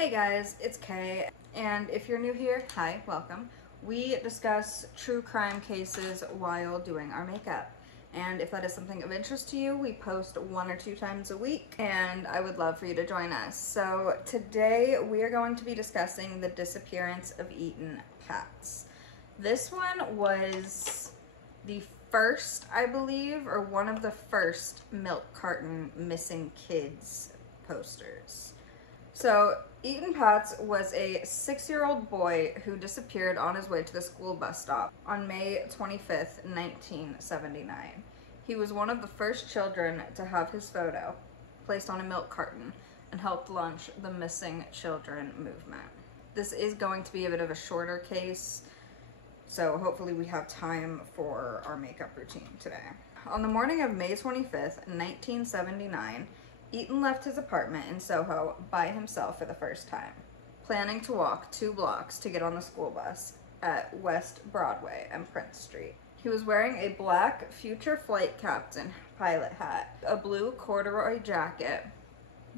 Hey guys, it's Kay, and if you're new here, hi, welcome. We discuss true crime cases while doing our makeup, and if that is something of interest to you, we post 1 or 2 times a week, and I would love for you to join us. So today we are going to be discussing the disappearance of Etan Patz. This one was the first, I believe, or one of the first milk carton missing kids posters. So Etan Patz was a 6-year-old boy who disappeared on his way to the school bus stop on May 25th, 1979. He was one of the first children to have his photo placed on a milk carton and helped launch the Missing Children movement. This is going to be a bit of a shorter case, so hopefully we have time for our makeup routine today. On the morning of May 25th, 1979, Etan left his apartment in Soho by himself for the first time, planning to walk 2 blocks to get on the school bus at West Broadway and Prince Street. He was wearing a black future flight captain pilot hat, a blue corduroy jacket,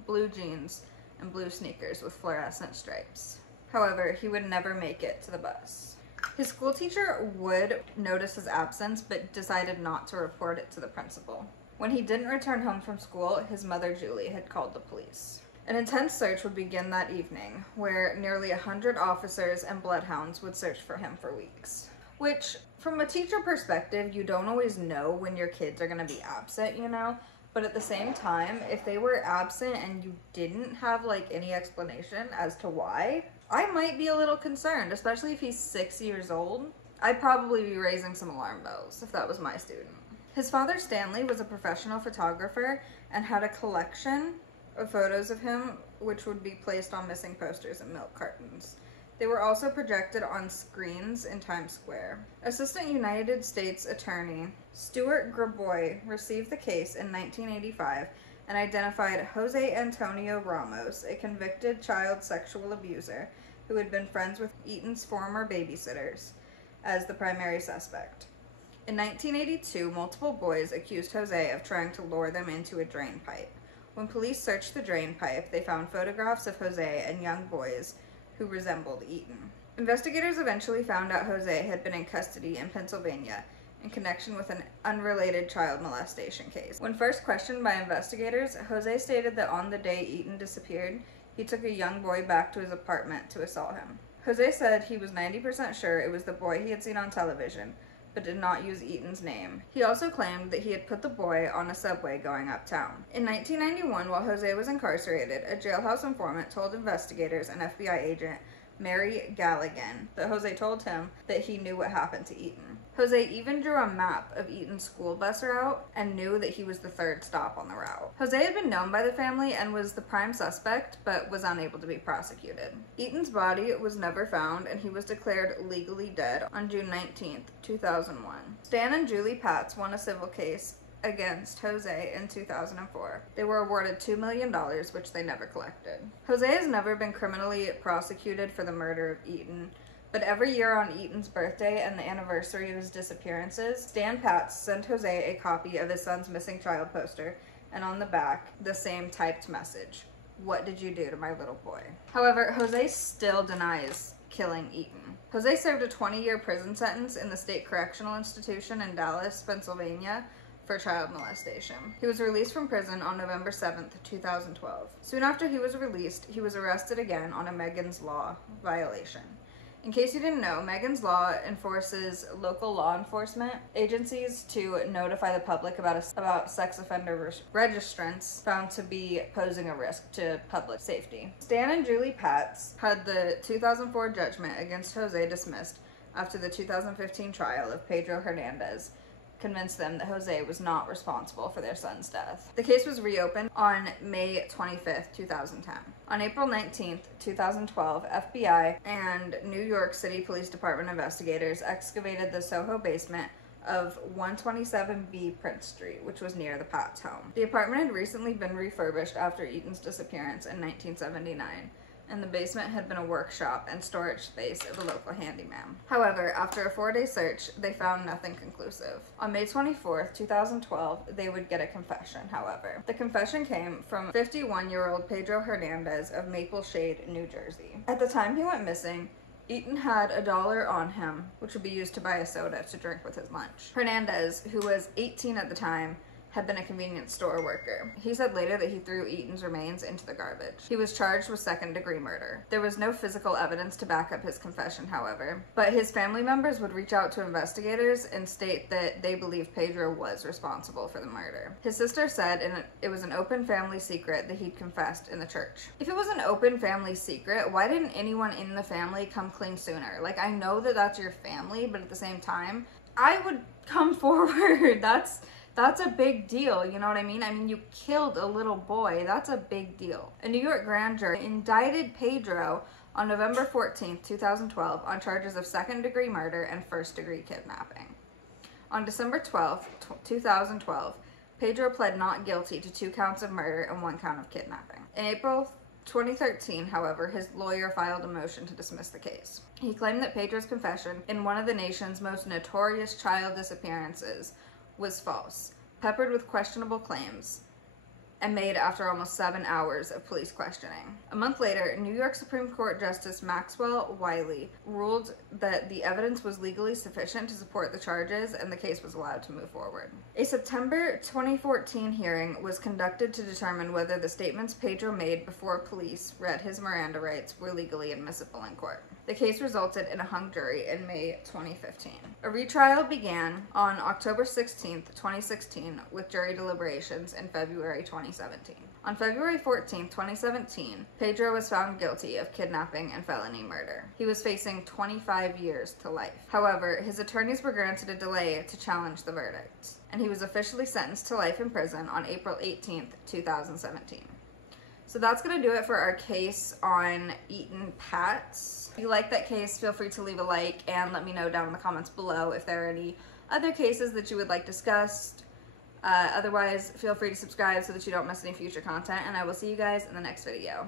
blue jeans, and blue sneakers with fluorescent stripes. However, he would never make it to the bus. His school teacher would notice his absence, but decided not to report it to the principal. When he didn't return home from school, his mother, Julie, had called the police. An intense search would begin that evening, where nearly 100 officers and bloodhounds would search for him for weeks. Which, from a teacher perspective, you don't always know when your kids are going to be absent, you know? But at the same time, if they were absent and you didn't have, any explanation as to why, I might be a little concerned, especially if he's 6 years old. I'd probably be raising some alarm bells if that was my student. His father, Stanley, was a professional photographer and had a collection of photos of him which would be placed on missing posters and milk cartons. They were also projected on screens in Times Square. Assistant United States Attorney Stuart Graboy received the case in 1985 and identified Jose Antonio Ramos, a convicted child sexual abuser who had been friends with Etan's former babysitters, as the primary suspect. In 1982, multiple boys accused Jose of trying to lure them into a drain pipe. When police searched the drain pipe, they found photographs of Jose and young boys who resembled Etan. Investigators eventually found out Jose had been in custody in Pennsylvania in connection with an unrelated child molestation case. When first questioned by investigators, Jose stated that on the day Etan disappeared, he took a young boy back to his apartment to assault him. Jose said he was 90% sure it was the boy he had seen on television, but did not use Etan's name. He also claimed that he had put the boy on a subway going uptown. In 1991, while Jose was incarcerated, a jailhouse informant told investigators and FBI agent Mary Galligan that Jose told him that he knew what happened to Etan. Jose even drew a map of Etan's school bus route and knew that he was the 3rd stop on the route. Jose had been known by the family and was the prime suspect, but was unable to be prosecuted. Etan's body was never found, and he was declared legally dead on June 19th, 2001. Stan and Julie Patz won a civil case against Jose in 2004. They were awarded $2 million, which they never collected. Jose has never been criminally prosecuted for the murder of Etan, but every year on Etan's birthday and the anniversary of his disappearances, Stan Patz sent Jose a copy of his son's missing child poster, and on the back, the same typed message: "What did you do to my little boy?" However, Jose still denies killing Etan. Jose served a 20-year prison sentence in the State Correctional Institution in Dallas, Pennsylvania, for child molestation. He was released from prison on November 7th, 2012. Soon after he was released, he was arrested again on a Megan's Law violation. In case you didn't know, Megan's Law enforces local law enforcement agencies to notify the public about sex offender registrants found to be posing a risk to public safety. Stan and Julie Patz had the 2004 judgment against Jose dismissed after the 2015 trial of Pedro Hernandez convinced them that Jose was not responsible for their son's death. The case was reopened on May 25th, 2010. On April 19th, 2012, FBI and New York City Police Department investigators excavated the Soho basement of 127B Prince Street, which was near the Patz home. The apartment had recently been refurbished after Etan's disappearance in 1979, and the basement had been a workshop and storage space of a local handyman. However, after a 4-day search, they found nothing conclusive. On May 24th, 2012, they would get a confession, however. The confession came from 51-year-old Pedro Hernandez of Maple Shade, New Jersey. At the time he went missing, Etan had $1 on him, which would be used to buy a soda to drink with his lunch. Hernandez, who was 18 at the time, had been a convenience store worker. He said later that he threw Etan's remains into the garbage. He was charged with second-degree murder. There was no physical evidence to back up his confession, however, but his family members would reach out to investigators and state that they believed Pedro was responsible for the murder. His sister said it was an open family secret that he'd confessed in the church. If it was an open family secret, why didn't anyone in the family come clean sooner? Like, I know that that's your family, but at the same time, I would come forward. That's a big deal, you know what I mean? I mean, you killed a little boy. That's a big deal. A New York grand jury indicted Pedro on November 14th, 2012 on charges of second-degree murder and first-degree kidnapping. On December 12th, 2012, Pedro pled not guilty to 2 counts of murder and 1 count of kidnapping. In April 2013, however, his lawyer filed a motion to dismiss the case. He claimed that Pedro's confession in one of the nation's most notorious child disappearances was false, peppered with questionable claims, and made after almost 7 hours of police questioning. A month later, New York Supreme Court Justice Maxwell Wiley ruled that the evidence was legally sufficient to support the charges and the case was allowed to move forward. A September 2014 hearing was conducted to determine whether the statements Pedro made before police read his Miranda rights were legally admissible in court. The case resulted in a hung jury in May 2015. A retrial began on October 16, 2016, with jury deliberations in February 2017. On February 14, 2017, Pedro was found guilty of kidnapping and felony murder. He was facing 25 years to life. However, his attorneys were granted a delay to challenge the verdict, and he was officially sentenced to life in prison on April 18, 2017. So that's going to do it for our case on Etan Patz. If you like that case, feel free to leave a like and let me know down in the comments below if there are any other cases that you would like discussed. Otherwise, feel free to subscribe so that you don't miss any future content, and I will see you guys in the next video.